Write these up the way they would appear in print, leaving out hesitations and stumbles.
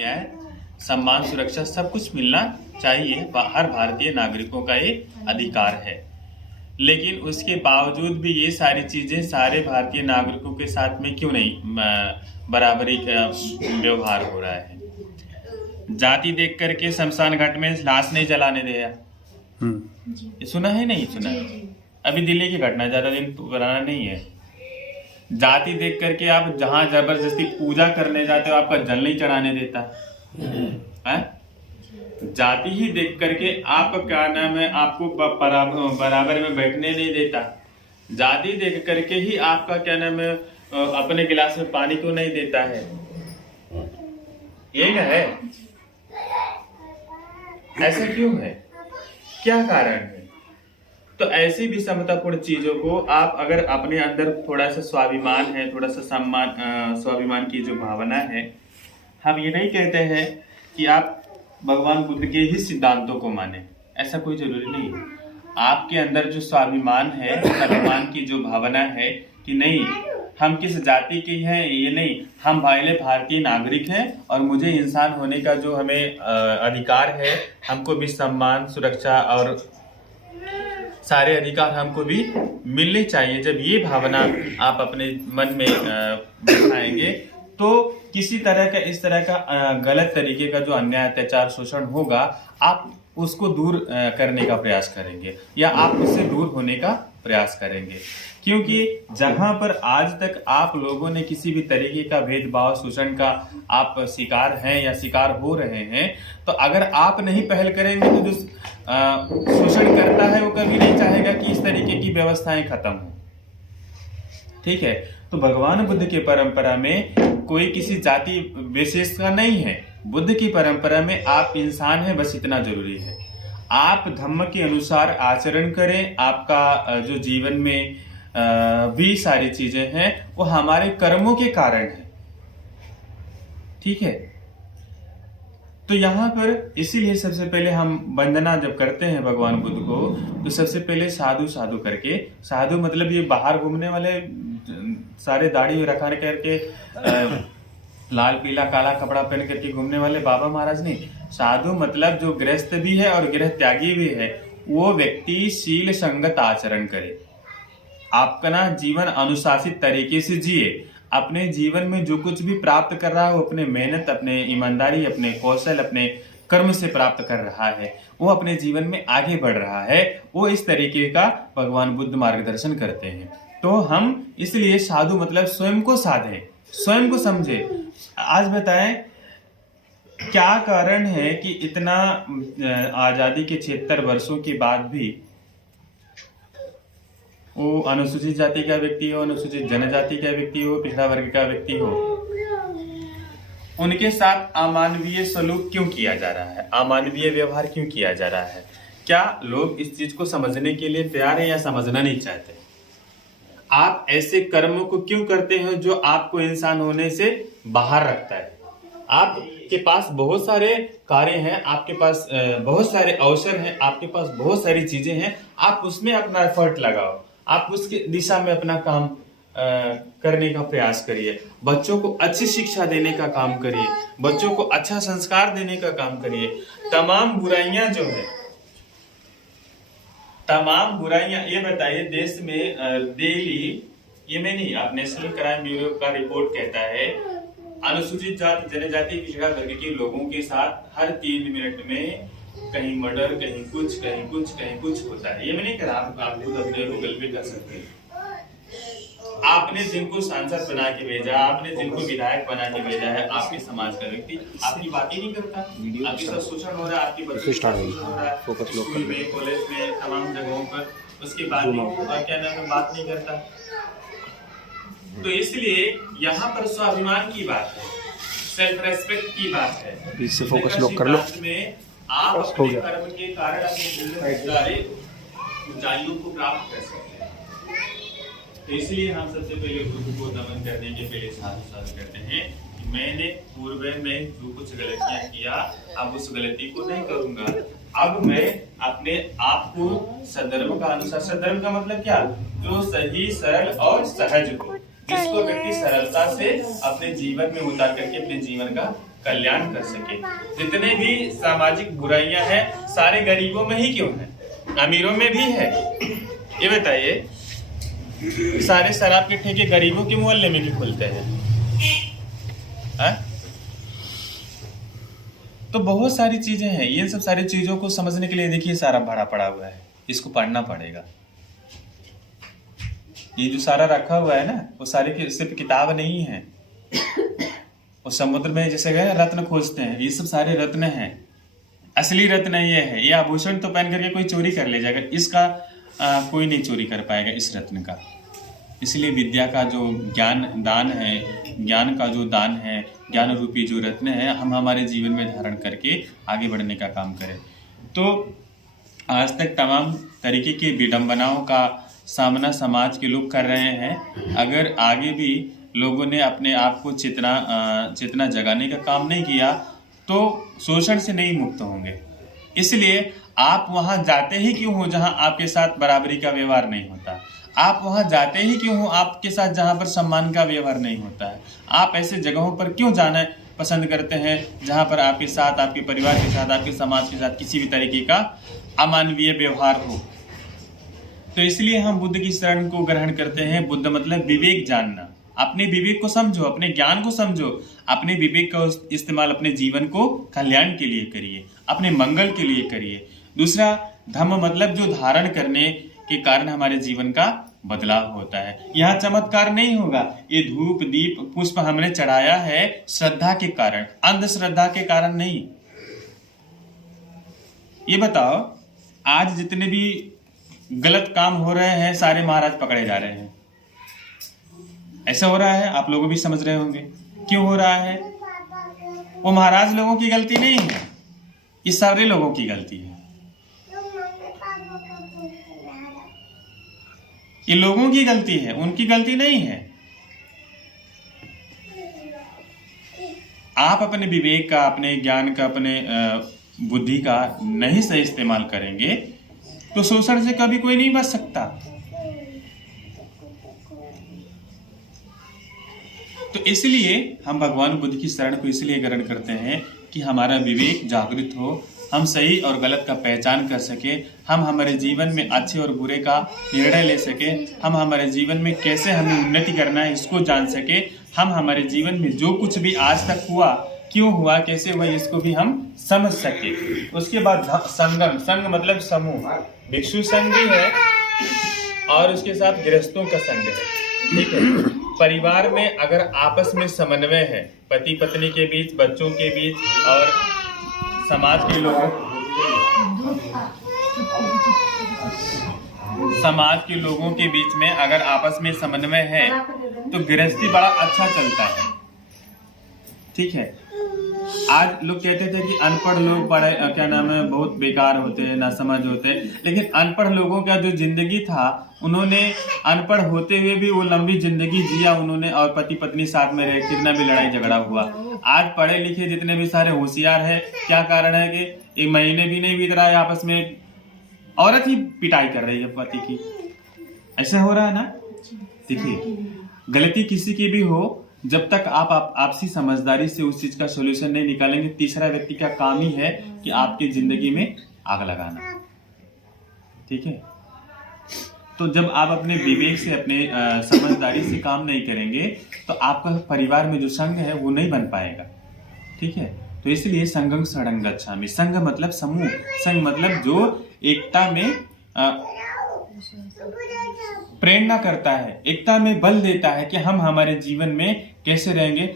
न्याय, सम्मान, सुरक्षा सब कुछ मिलना चाहिए, हर भारतीय नागरिकों का ये अधिकार है। लेकिन उसके बावजूद भी ये सारी चीजें सारे भारतीय नागरिकों के साथ में क्यों नहीं बराबरी का व्यवहार हो रहा है? जाति देख करके शमशान घाट में लाश नहीं जलाने दिया, ये सुना है नहीं सुना? अभी दिल्ली की घटना, ज्यादा दिन पुराना नहीं है। जाति देख करके आप जहां जबरदस्ती पूजा करने जाते हो आपका जल नहीं चढ़ाने देता है? जाति ही देख करके आप क्या नाम है आपको बराबर में बैठने नहीं देता। जाति देख करके ही आपका क्या नाम है अपने गिलास में पानी क्यों नहीं देता है? यही ना है? ऐसा क्यों है? क्या कारण है? तो ऐसी विषमतापूर्ण चीजों को आप अगर अपने अंदर थोड़ा सा स्वाभिमान है, थोड़ा सा सम्मान, स्वाभिमान की जो भावना है, हम ये नहीं कहते हैं कि आप भगवान बुद्ध के ही सिद्धांतों को माने, ऐसा कोई जरूरी नहीं है। आपके अंदर जो स्वाभिमान है, स्वाभिमान की जो भावना है कि नहीं हम किस जाति के हैं, ये नहीं, हम पहले भारतीय नागरिक हैं और मुझे इंसान होने का जो हमें अधिकार है, हमको भी सम्मान, सुरक्षा और सारे अधिकार हमको भी मिलने चाहिए। जब ये भावना आप अपने मन में बिठाएंगे तो किसी तरह का इस तरह का गलत तरीके का जो अन्याय, अत्याचार, शोषण होगा आप उसको दूर करने का प्रयास करेंगे या आप उससे दूर होने का प्रयास करेंगे। क्योंकि जहां पर आज तक आप लोगों ने किसी भी तरीके का भेदभाव, शोषण का आप शिकार हैं या शिकार हो रहे हैं, तो अगर आप नहीं पहल करेंगे तो जो शोषण करता है वो कभी नहीं चाहेगा कि इस तरीके की व्यवस्थाएं खत्म हो। ठीक है? तो भगवान बुद्ध की परंपरा में कोई किसी जाति विशेष का नहीं है। बुद्ध की परंपरा में आप इंसान हैं, बस इतना जरूरी है। आप धम्म के अनुसार आचरण करें, आपका जो जीवन में भी सारी चीजें हैं वो हमारे कर्मों के कारण है। ठीक है? तो यहाँ पर इसीलिए सबसे पहले हम वंदना जब करते हैं भगवान बुद्ध को, तो सबसे पहले साधु साधु करके, साधु मतलब ये बाहर घूमने वाले सारे दाढ़ी रखा करके लाल पीला काला कपड़ा पहन करके घूमने वाले बाबा महाराज नहीं। साधु मतलब जो गृहस्थ भी है और गृह त्यागी भी है, वो व्यक्ति शील संगत आचरण करे, आपका ना जीवन अनुशासित तरीके से जिए, अपने जीवन में जो कुछ भी प्राप्त कर रहा है वो अपने मेहनत, अपने ईमानदारी, अपने कौशल, अपने कर्म से प्राप्त कर रहा है, वो अपने जीवन में आगे बढ़ रहा है, वो इस तरीके का भगवान बुद्ध मार्गदर्शन करते हैं। तो हम इसलिए साधु मतलब स्वयं को साधे, स्वयं को समझे। आज बताएं क्या कारण है कि इतना आजादी के 76 वर्षों के बाद भी वो अनुसूचित जाति का व्यक्ति हो, अनुसूचित जनजाति का व्यक्ति हो, पिछड़ा वर्ग का व्यक्ति हो, उनके साथ अमानवीय सलूक क्यों किया जा रहा है, अमानवीय व्यवहार क्यों किया जा रहा है? क्या लोग इस चीज को समझने के लिए तैयार है या समझना नहीं चाहते? आप ऐसे कर्मों को क्यों करते हैं जो आपको इंसान होने से बाहर रखता है? आपके पास बहुत सारे कार्य हैं, आपके पास बहुत सारे अवसर हैं, आपके पास बहुत सारी चीजें हैं, आप उसमें अपना एफर्ट लगाओ, आप उसके दिशा में अपना काम करने का प्रयास करिए, बच्चों को अच्छी शिक्षा देने का काम करिए, बच्चों को अच्छा संस्कार देने का काम करिए। तमाम बुराइयां जो है, तमाम बुराइयां, ये बताइए देश में डेली, ये में नहीं, आप नेशनल क्राइम ब्यूरो का रिपोर्ट कहता है अनुसूचित जाति, जनजाति, पिछड़ा वर्ग के लोगों के साथ हर 3 मिनट में कहीं मर्डर, कहीं कुछ, कहीं कुछ, कहीं कुछ होता है। ये मैं नहीं कह रहा, आप खुद अपने गूगल पे कर सकते हैं। आपने जिनको सांसद बना के भेजा, आपने जिनको विधायक बना के भेजा है, आपके समाज का व्यक्ति आपकी बात ही नहीं करता, आपके साथ शोषण हो रहा है, आपके बच्चों का शोषण हो रहा है, स्कूल में, कॉलेज में, तमाम जगहों पर, उसके बाद क्या नाम है बात नहीं करता। तो इसलिए यहाँ पर स्वाभिमान की बात है, सेल्फ रेस्पेक्ट की बात है। इससे फोकस लोग कर लो में आप अपने कर्म के कारण अपने सारे ऊंचाइयों को प्राप्त कर सकते हैं। तो इसलिए हम सबसे पहले बुद्ध को दमन करने के पहले साधु साधु करते हैं कि मैंने पूर्व में जो कुछ गलतियां किया, अब उस गलती को नहीं करूंगा। अब मैं अपने आप को सद्धर्म का अनुसार, सद्धर्म का मतलब क्या, जो सही, सरल और सहज हो, जिसको व्यक्ति सरलता से अपने जीवन में उतार करके अपने जीवन का कल्याण कर सके। जितने भी सामाजिक बुराइयां हैं सारे गरीबों में ही क्यों है, अमीरों में भी है? ये बताइए, सारे शराब के ठेके गरीबों के मोहल्ले में भी खुलते हैं, है? तो बहुत सारी चीजें हैं, ये सब सारी चीजों को समझने के लिए देखिए सारा भरा पड़ा हुआ है, इसको पढ़ना पड़ेगा। ये जो सारा रखा हुआ है ना, वो सारे सिर्फ किताब नहीं है। वो समुद्र में जैसे गए रत्न खोजते हैं, ये सब सारे रत्न हैं। असली रत्न ये है। ये आभूषण तो पहन करके कोई चोरी कर ले जाएगा, इसका कोई नहीं चोरी कर पाएगा इस रत्न का। इसलिए विद्या का जो ज्ञान दान है, ज्ञान का जो दान है, ज्ञान रूपी जो रत्न है, हम हमारे जीवन में धारण करके आगे बढ़ने का काम करें। तो आज तक तमाम तरीके की विडंबनाओं का सामना समाज के लोग कर रहे हैं। अगर आगे भी लोगों ने अपने आप को चेतना जगाने का काम नहीं किया तो शोषण से नहीं मुक्त होंगे। इसलिए आप वहां जाते ही क्यों हो जहां आपके साथ बराबरी का व्यवहार नहीं होता? आप वहां जाते ही क्यों हो आपके साथ जहां पर सम्मान का व्यवहार नहीं होता है? आप ऐसे जगहों पर क्यों जाना पसंद करते हैं जहां पर आपके साथ, आपके परिवार के साथ, आपके समाज के साथ किसी भी तरीके का अमानवीय व्यवहार हो? तो इसलिए हम बुद्ध की शरण को ग्रहण करते हैं। बुद्ध मतलब विवेक जानना। अपने विवेक को समझो, अपने ज्ञान को समझो, अपने विवेक का इस्तेमाल अपने जीवन को कल्याण के लिए करिए, अपने मंगल के लिए करिए। दूसरा, धम्म मतलब जो धारण करने के कारण हमारे जीवन का बदलाव होता है। यहाँ चमत्कार नहीं होगा। ये धूप दीप पुष्प हमने चढ़ाया है श्रद्धा के कारण, अंधश्रद्धा के कारण नहीं। ये बताओ, आज जितने भी गलत काम हो रहे हैं सारे महाराज पकड़े जा रहे हैं। ऐसा हो रहा है, आप लोग भी समझ रहे होंगे क्यों हो रहा है। वो महाराज लोगों की गलती नहीं है, ये सारे लोगों की गलती है। ये लोगों की गलती है, उनकी गलती नहीं है। आप अपने विवेक का, अपने ज्ञान का, अपने बुद्धि का नहीं सही इस्तेमाल करेंगे तो शोषण से कभी कोई नहीं बच सकता। तो इसलिए हम भगवान बुद्ध की शरण को इसलिए ग्रहण करते हैं कि हमारा विवेक जागृत हो, हम सही और गलत का पहचान कर सके, हम हमारे जीवन में अच्छे और बुरे का निर्णय ले सके, हम हमारे जीवन में कैसे हमें उन्नति करना है इसको जान सके, हम हमारे जीवन में जो कुछ भी आज तक हुआ, क्यों हुआ, कैसे हुआ, इसको भी हम समझ सके। उसके बाद संगम, संग मतलब समूह, भिक्षु संघ भी है और उसके साथ गृहस्थों का संघ है, ठीक है। परिवार में अगर आपस में समन्वय है, पति पत्नी के बीच, बच्चों के बीच और समाज के लोगों के बीच में अगर आपस में समन्वय है तो गृहस्थी बड़ा अच्छा चलता है, ठीक है। आज लोग कहते थे कि अनपढ़ लोग बड़े बहुत बेकार होते हैं, नासमझ होते हैं, लेकिन अनपढ़ लोगों का जो जिंदगी था, उन्होंने अनपढ़ होते हुए भी वो लंबी जिंदगी जिया उन्होंने, और पति पत्नी साथ में रहे, कितना भी लड़ाई झगड़ा हुआ। आज पढ़े लिखे जितने भी सारे होशियार है, क्या कारण है कि एक महीने भी नहीं बीत रहा है आपस में औरत ही पिटाई कर रही है पति की। ऐसा हो रहा है ना। देखिए, गलती किसी की भी हो, जब तक आप आपसी समझदारी से उस चीज का सोल्यूशन नहीं निकालेंगे, तीसरा व्यक्ति का काम ही है कि आपकी जिंदगी में आग लगाना, ठीक है। तो जब आप अपने विवेक से, अपने समझदारी से काम नहीं करेंगे तो आपका परिवार में जो संघ है वो नहीं बन पाएगा, ठीक है। तो इसलिए संघं शरणं गच्छामि। संघ मतलब समूह, संघ मतलब जो एकता में प्रेरणा करता है, एकता में बल देता है कि हम हमारे जीवन में कैसे रहेंगे।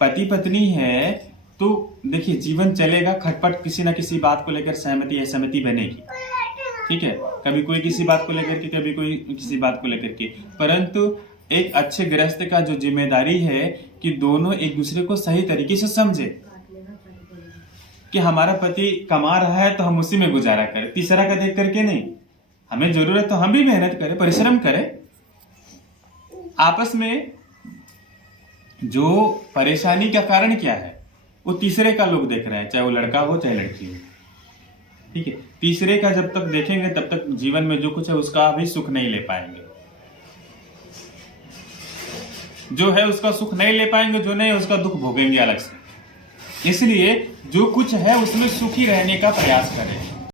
पति पत्नी है तो देखिए जीवन चलेगा, खटपट किसी ना किसी बात को लेकर सहमति असहमति बनेगी, ठीक है। कभी कोई किसी बात को लेकर के, कभी कोई किसी बात को लेकर के, परंतु एक अच्छे गृहस्थ का जो जिम्मेदारी है कि दोनों एक दूसरे को सही तरीके से समझे कि हमारा पति कमा रहा है तो हम उसी में गुजारा करें, तीसरा का देख करके नहीं। हमें जरूरत तो हम भी मेहनत करें, परिश्रम करें। आपस में जो परेशानी का कारण क्या है वो तीसरे का लोग देख रहे हैं, चाहे वो लड़का हो चाहे लड़की हो, ठीक है। तीसरे का जब तक देखेंगे तब तक जीवन में जो कुछ है उसका भी सुख नहीं ले पाएंगे, जो है उसका सुख नहीं ले पाएंगे, जो नहीं है उसका दुख भोगेंगे अलग से, इसलिए जो कुछ है उसमें सुखी रहने का प्रयास करें।